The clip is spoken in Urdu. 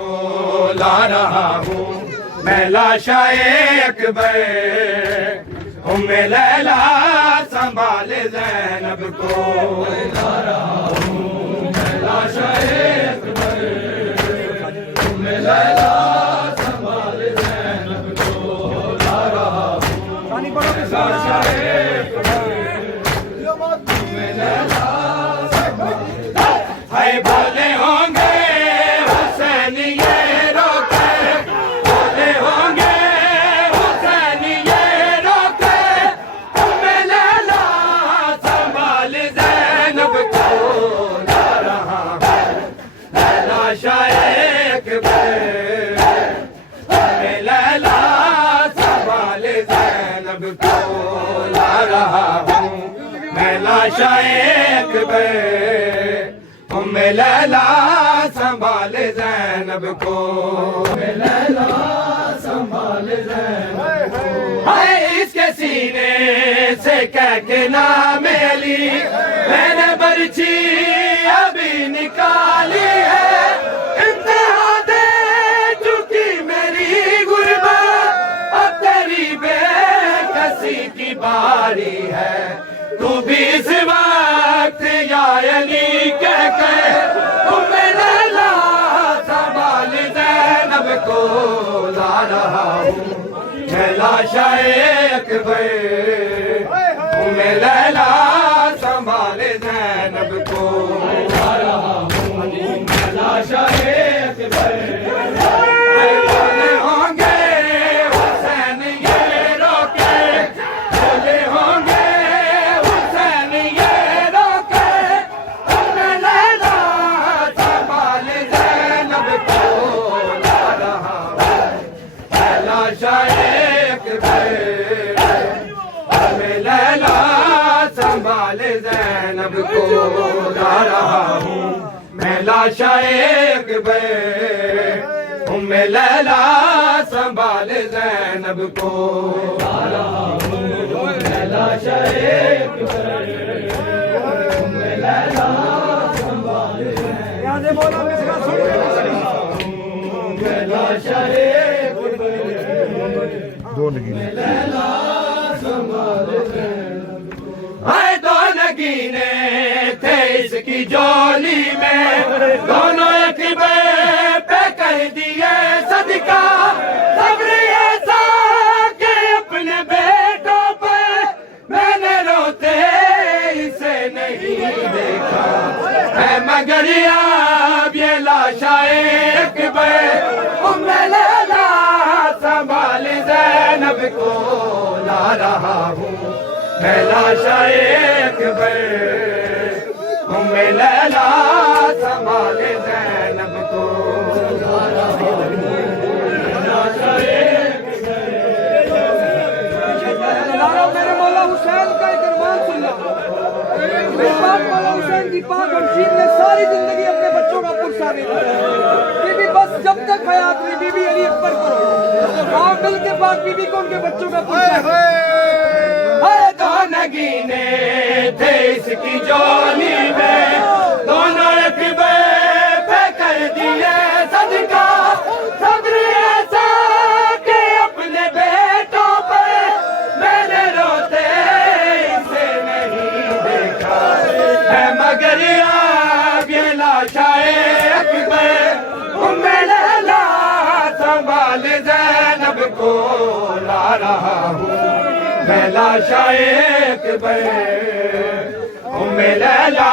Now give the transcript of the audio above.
کو لا رہا ہوں میں لاشائے اکبر لیلا سنبھال زینب کو لا رہا ہوں میں لاشائے اکبر لیلا سنبھال زینب کو لا رہا ہوں لاشائے اکبر لیلا ہائے بولے ہوں گے حسین یہ روکے بولے ہوں گے حسین یہ روکے لیلا سنبھال زینب کو لا رہا ہوں لیلا شائے اکبر لیلا سنبھال زینب کو لا رہا ہوں میں لاشائے اکبر لیلا سنبھال زینب کو لیلا سنبھال زینب کو ہائے اس کے سینے سے کہہ کے نام علی میں نے برچی ابھی نکالی ہے انتہا دے چکی میری غربت اب تیری بے کسی کی باری ہے تو بھی اس وقت یا علی کہہ کے لیلا سنبھال زینب کو لا رہا ہوں میں لاشائے اکبر لیلا سنبھال زینب کو لا رہا ہوں میں لاشائے اکبر سنبھال زینب کو لا رہا ہوں میں لاشائے اکبر لیلا سنبھال زینب کو لا رہا ہوں میں لاشائے اکبر لیلا سنبھال زینب کو میں لاشائے اکبر لیلا سنبھال ہائے دو نگینے تھے اس کی جولی میں دونوں اکبر پہ کر دیے صدقہ صبر ایسا کہ اپنے بیٹوں پہ میں نے روتے اسے نہیں دیکھا ہے مگر اب یہ لاشائے اکبر لیلا سنبھال زینب کو لا رہا ہوں میں لاشائے اکبر لیلا سنبھال زینب کو لا رہا ہوں میرے مولا حسین کا ایک ارمان سن لو میرے پاک مولا حسین کی پاک ہمشیر نے ساری زندگی اپنے بچوں کا پرسا دی بی بی بس جب تک حیات رہی بی بی علی اکبر کرو اور مل کے پاک بی بی کو ان کے بچوں کا پرسا دو نگینے تھے اس کی جولی میں دونوں اکبر پہ کر دیے صدقہ صبر ایسا کہ اپنے بیٹوں پہ میں نے روتے اسے نہیں دیکھا ہے مگر اب یہ لاشائے اکبر لیلا سنبھال زینب کو لا رہا ہوں میں لاشائے اکبر لیلا